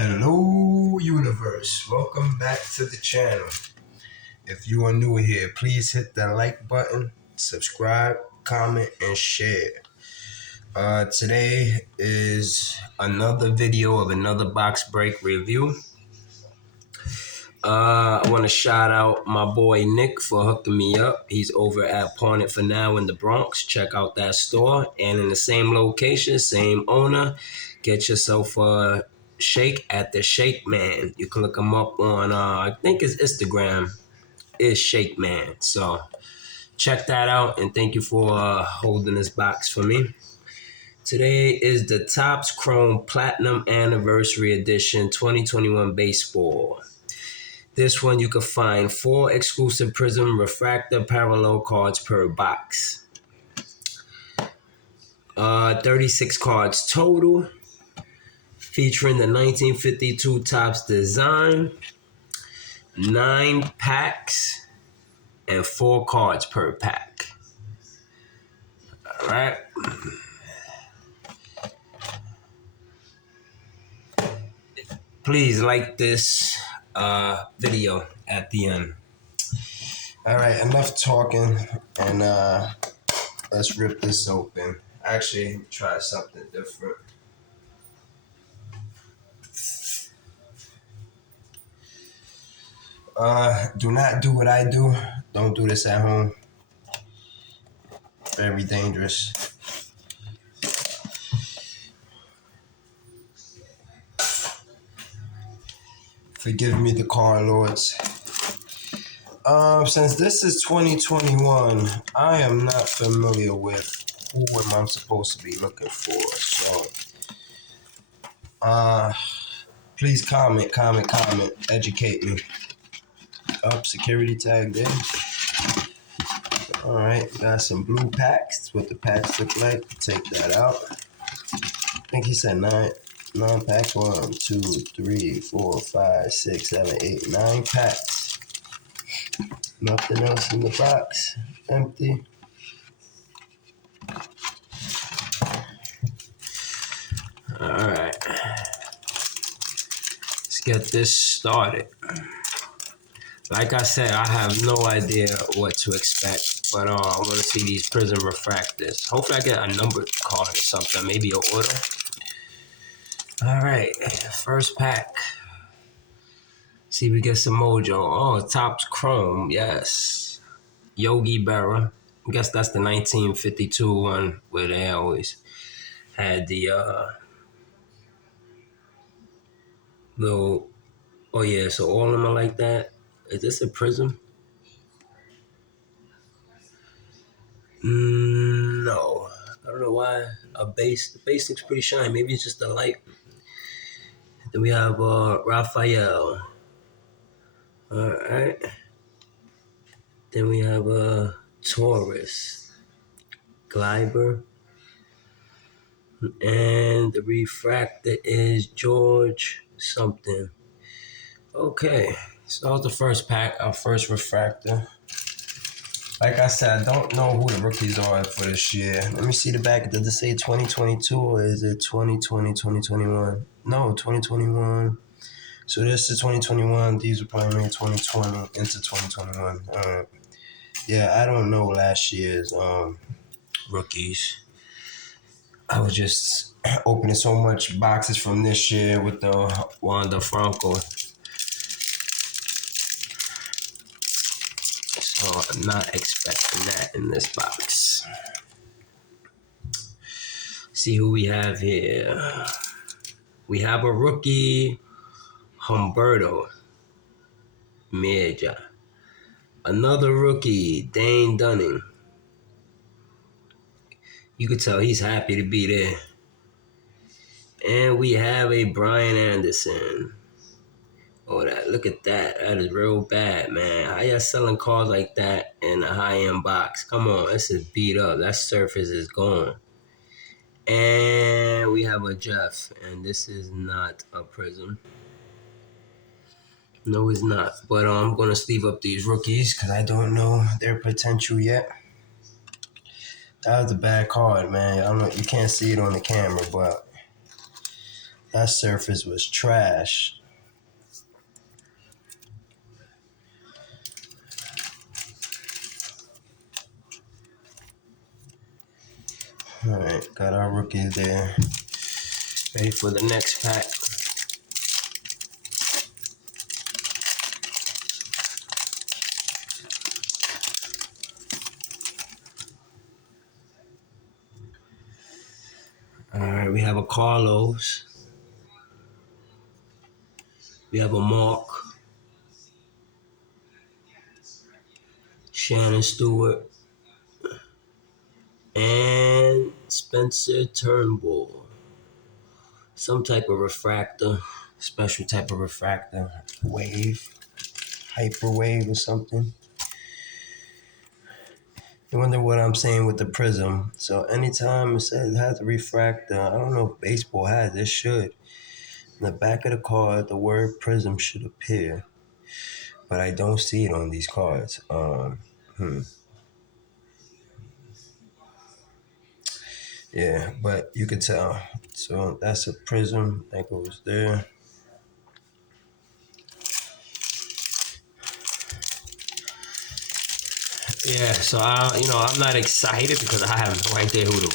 Hello, universe. Welcome back to the channel. If you are new here, please hit the like button, subscribe, comment, and share. Today is another video of another box break review. I want to shout out my boy Nick for hooking me up. He's over at Pawn It For Now in the Bronx. Check out that store. And in the same location, same owner, get yourself a shake at the Shake Man. You can look him up on, I think his Instagram is Shake Man. So check that out, and thank you for holding this box for me. Today is the Topps Chrome Platinum Anniversary Edition 2021 Baseball. This one you can find 4 exclusive Prism Refractor Parallel cards per box. 36 cards total, featuring the 1952 Topps design, 9 packs, and 4 cards per pack. All right. Please like this video at the end. All right, enough talking, and let's rip this open. Actually, try something different. Do not do what I do. Don't do this at home. Very dangerous. Forgive me, the car lords. Since this is 2021, I am not familiar with who am I supposed to be looking for. So, please comment, educate me. Up, security tag there. All right, got some blue packs. That's what the packs look like. Take that out. I think he said 9 packs. 1, 2, 3, 4, 5, 6, 7, 8, 9 packs. Nothing else in the box. Empty. All right. Let's get this started. Like I said, I have no idea what to expect, but I want to see these Prism Refractors. Hopefully I get a numbered card or something, maybe an order. All right, first pack. See, we get some mojo. Oh, Topps Chrome, yes. Yogi Berra. I guess that's the 1952 one where they always had the little. Oh yeah, so all of them are like that. Is this a Prism? No, I don't know why. The base looks pretty shiny. Maybe it's just the light. Then we have Raphael. All right. Then we have Taurus, Gleiber, and the refractor is George something. Okay, so that was the first pack, our first refractor. Like I said, I don't know who the rookies are for this year. Let me see the back. Does it say 2022 or is it 2020, 2021? No, 2021. So this is 2021. These were probably made 2020 into 2021. Yeah, I don't know last year's rookies. I was just opening so much boxes from this year with the Wanda Franco. So I'm not expecting that in this box. See who we have here. We have a rookie, Humberto Mejia. Another rookie, Dane Dunning. You could tell he's happy to be there. And we have a Brian Anderson. Oh, look at that. That is real bad, man. How y'all selling cars like that in a high-end box? Come on, this is beat up. That surface is gone. And we have a Jeff, and this is not a Prism. No, it's not. But I'm going to sleeve up these rookies because I don't know their potential yet. That was a bad card, man. I don't know. You can't see it on the camera, but That surface was trash. All right, got our rookies there. Ready for the next pack. All right, we have a Carlos. We have a Mark. Shannon Stewart. And Spencer Turnbull. Some type of refractor. Special type of refractor. Wave. Hyperwave or something. You wonder what I'm saying with the prism. So anytime it says it has a refractor, I don't know if baseball has. It should. In the back of the card, the word prism should appear, but I don't see it on these cards. Yeah, but you could tell. So that's a prism that goes there. Yeah, so I'm not excited because I have no idea who the